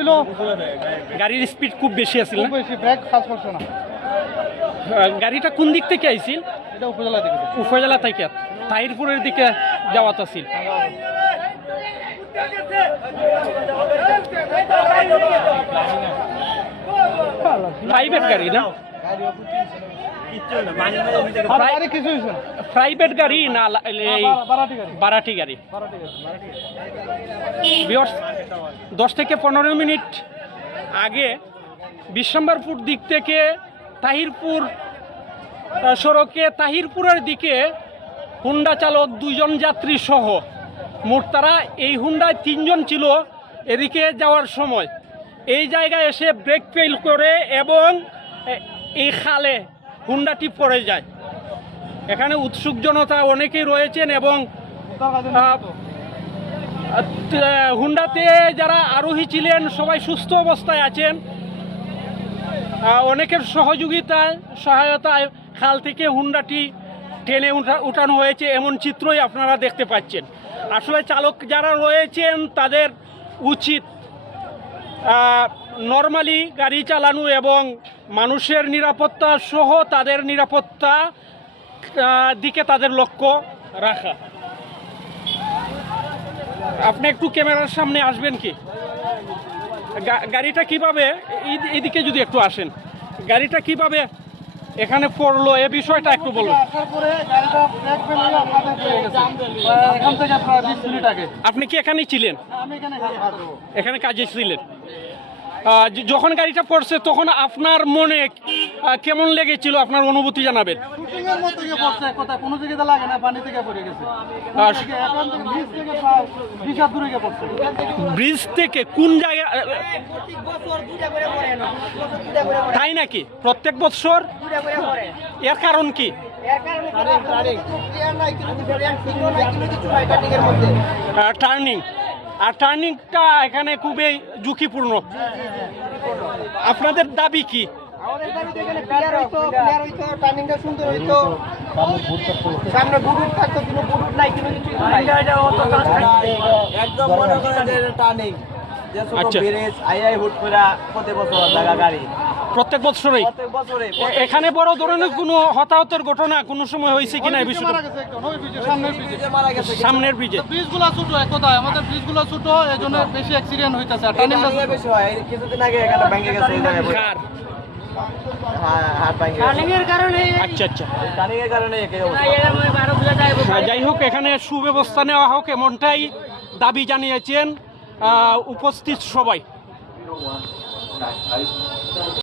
ছিল গাড়ির স্পিড খুব বেশি আছিল খুব বেশি ব্রেক কাজ করছে না। গাড়িটা কোন দিক থেকে আইছিল? এটা উপজেলা থেকে উপজেলা থেকে। তাহিরপুরের দিকে যাওয়াত আছিল। প্রাইভেট গাড়ি না? কিছু প্রাইভেট গাড়ি না লা- এই বা- বারাটি গাড়ি। দশ থেকে পনেরো মিনিট আগে বিশ্বম্বরপুর দিক থেকে তাহিরপুর সড়কে তাহিরপুরের দিকে হুন্ডা চালক দুজন যাত্রী সহ। মোট তারা এই হুন্ডায় তিনজন ছিল এদিকে যাওয়ার সময়। এই জায়গায় এসে ব্রেক ফেল করে এবং এই খালে হুন্ডাটি পড়ে যায়। এখানে উৎসুক জনতা অনেকেই রয়েছেন এবং হুন্ডাতে যারা আরোহী ছিলেন, সবাই সুস্থ অবস্থায় আছেন। অনেকের সহযোগিতায়, সহায়তায় খাল থেকে হুন্ডাটি টেনে উঠা- উঠানো হয়েছে, এমন চিত্রই আপনারা দেখতে পাচ্ছেন। আসলে চালক যারা রয়েছেন, তাদের উচিত নর্মালি গাড়ি চালানো এবং মানুষের নিরাপত্তা সহ তাদের নিরাপত্তা দিকে তাদের লক্ষ্য রাখা। আপনি একটু ক্যামেরার সামনে আসবেন কি? গাড়িটা কীভাবে এদিকে যদি একটু আসেন। গাড়িটা কীভাবে এখানে পড়ল এ বিষয়টা একটু বলুন। আপনি কি এখানেই ছিলেন? এখানে কাজ ছিলেন? যখন গাড়িটা পড়ছে তখন আপনার মনে কেমন লেগেছিল? আপনার অনুভূতি জানাবেন। শুটিং এর মধ্যে গিয়ে পড়ছে কোথায় কোনো জায়গাতে লাগে না পানি থেকে পড়ে গেছে। আর- থেকে এখান থেকে নিচ থেকে প্রায় বিশ হাত দূরে গিয়ে পড়ছে। ব্রিজ থেকে কোন জায়গা আহ, প্রত্যেক বছর দুইটা করে পড়ে না প্রত্যেক বছর দুইটা করে পড়ে তাই নাকি? প্রত্যেক বছর? দুইটা করে পড়ে এর কারণ কি টার্নিং আর টার্নিংটা এখানে খুবই ঝুঁকিপূর্ণ। আপনাদের দাবি কি? আমাদের দাবি এখানে ক্লিয়ার হইতো ক্লিয়ার হইতো টার্নিংটা সুন্দর হইতো। সামনে বুটুট থাকতো কিন্তু বুটুট নাই কিন্তু একদম মনে করেন টার্নিং আচ্ছা। আই আই হুট করে প্রতি বছর জায়গা গাড়ি। প্রত্যেক বছরই। এখানে বড় ধরনের কোনো হতাহতের ঘটনা কোনো সময় হয়েছে কিনা এই সামনের ব্রিজে। ব্রিজগুলো ছোট এক আমাদের ব্রিজগুলো ছোট এই জন্য বেশি অ্যাক্সিডেন্ট হইতেছে আর টার্নিং বেশি হয় কিছুদিন আগে এখানে ভেঙে গেছে এই জায়গায় কার? হ্যাঁ আচ্ছা আচ্ছা। হ্যাঁ, যাই হোক এখানে সুব্যবস্থা নেওয়া হোক এমনটাই দাবি জানিয়েছেন উপস্থিত সবাই।